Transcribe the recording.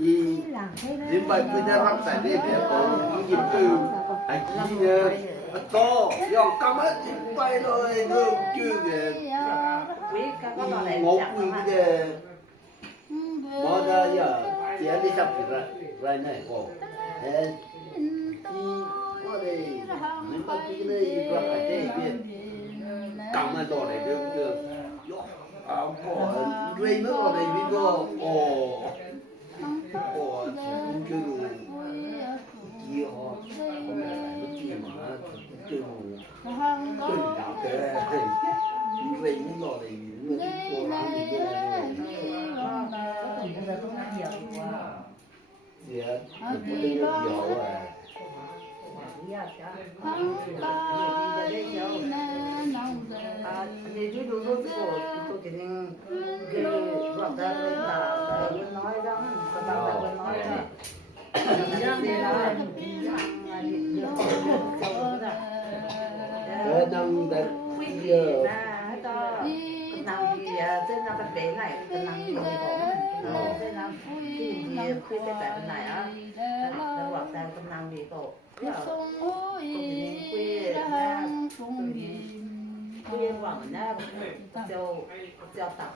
y những bệnh bây giờ lắm tại đây phải có những dịp từ anh chị to dòng cắm hết bay rồi được chưa kìa một quý kìa mà ra giờ chị đi sắp thì ra này cổ có đây những bác sĩ này có phải đây biết cầm ở đó này được có rơi nước ở đây biết có chưa đủ gì họ không phải là nước gì mà chưa đủ chưa đủ đạo thế rơi nước ở đây nước cô làm gì gì á có tiếng dầu à Jadi dulu itu jadi waktu kita nói đó, kita nói đó. Nông đất giờ Nằm thì trên nằm cái bể này, nằm thì cũng trên nằm thì khi cái bể này á, nó hoặc là con nằm thì cổ quê quê quê quảng nha, châu châu tập